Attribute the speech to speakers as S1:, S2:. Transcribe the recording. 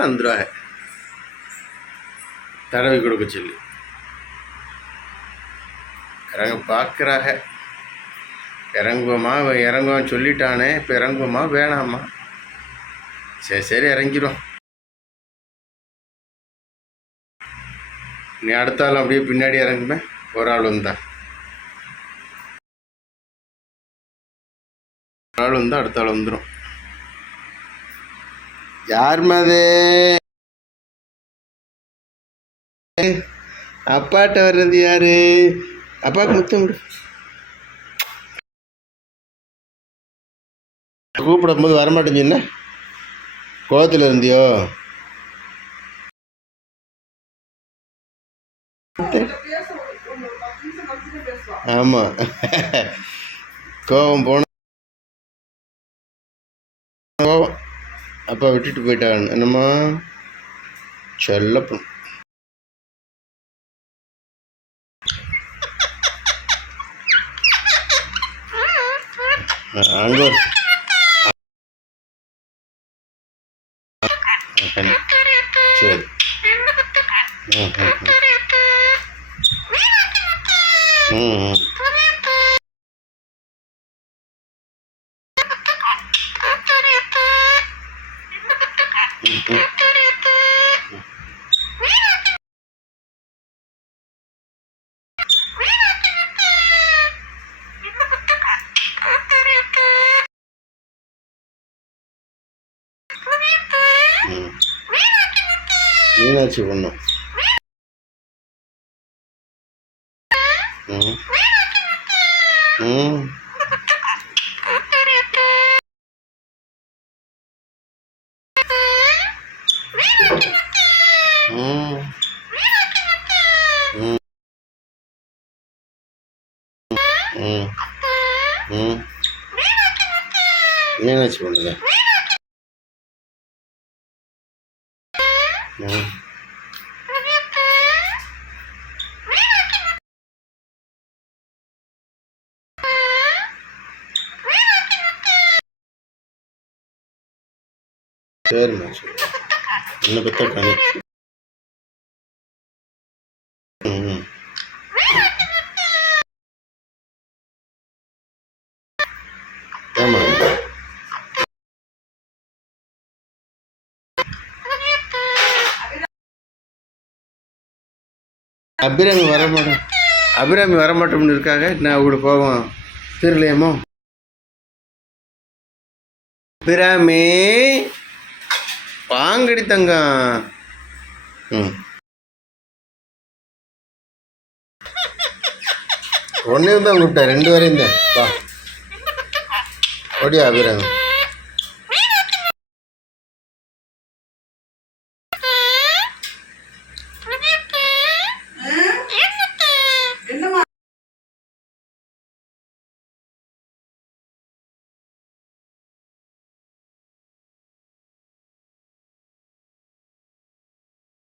S1: வந்துடுவாங்க தடவி கொடுக்க சொல்லி. இறங்க பார்க்குறாங்க இறங்குவோமா? அவன் இறங்குவான்னு சொல்லிட்டானே. இப்போ இறங்குவோமா? வேணாமா? சரி சரி இறங்கிடும் நீ அடுத்த அப்படியே பின்னாடி இறங்குமே. ஒரு ஆள் வந்தா. ஒரு ஆள் வந்தா அடுத்த ஆள் வந்துடும் யார் மது அப்பாட்ட வர்றது யாரு? அப்பாவுக்கு முத்தம் கூப்பிடும் போது வரமாட்டேன்னு சொன்ன? கோவத்தில் இருந்தியோ? ஆமாம் கோபம் போன அப்பா விட்டுட்டு போயிட்டான் என்னம்மா? செல்லப்பணும் அங்கே சரி. ம் ம். ம் ம். மீனாட்சி பொண்ணு ம் ம் ம் ம் ம் ம் மீனாட்சி பண்ணுங்க சரிம்மா சரி Mm-hmm. என்ன பெத்த கனி அபிராமி வரமாட்டோம் அபிராமி வரமாட்டோம்னு இருக்காங்க. நான் அவங்கள போவோம்? தெரியலையமோ? அபிராமி! பாங்கடி தங்கம். ம். ஒன்றே தான் கூப்பிட்டேன் ரெண்டு வரையும் தான் வா. ஓடியா அபிராமி.